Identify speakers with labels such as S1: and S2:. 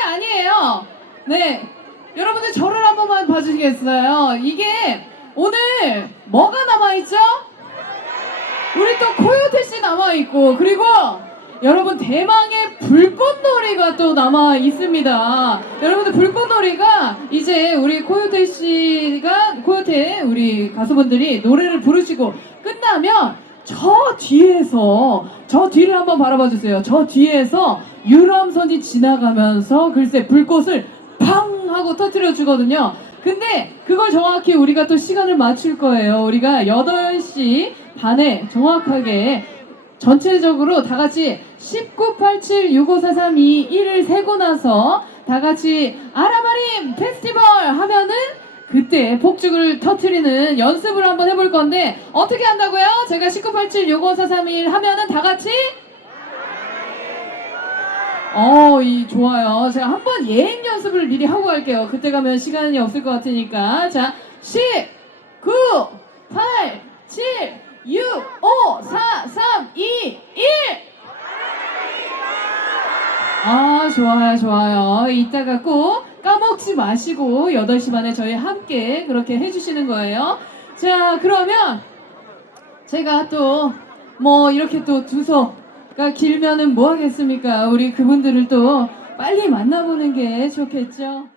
S1: 아니에요. 네. 여러분들 저를 한 번만 봐주시겠어요? 이게 오늘 뭐가 남아있죠? 우리 또 코요태 씨 남아있고, 그리고 여러분 대망의 불꽃놀이가 또 남아 있습니다. 여러분들 불꽃놀이가 이제 우리 코요태 씨가 코요태 우리 가수분들이 노래를 부르시고 끝나면 저 뒤에서 저 뒤를 한번 바라봐 주세요. 저 뒤에서 유람선이 지나가면서 글쎄 불꽃을 팡 하고 터뜨려 주거든요. 근데 그걸 정확히 우리가 또 시간을 맞출 거예요. 우리가 8시 반에 정확하게 전체적으로 다 같이 1987-654321을 세고 나서 다 같이 아라마림 페스티벌 하면은 그때 폭죽을 터트리는 연습을 한번 해볼 건데 어떻게 한다고요? 제가 1987-654321 하면은 다 같이 어, 이 좋아요. 제가 한번 예행 연습을 미리 하고 갈게요. 그때 가면 시간이 없을 것 같으니까. 자, 10, 9, 8, 7, 6, 5, 4, 3, 2, 1. 아, 좋아요, 좋아요. 이따가 꼭 까먹지 마시고 8시 반에 저희 함께 그렇게 해주시는 거예요. 자, 그러면 제가 또 뭐 이렇게 또 두서가 길면은 뭐 하겠습니까? 우리 그분들을 또 빨리 만나보는 게 좋겠죠.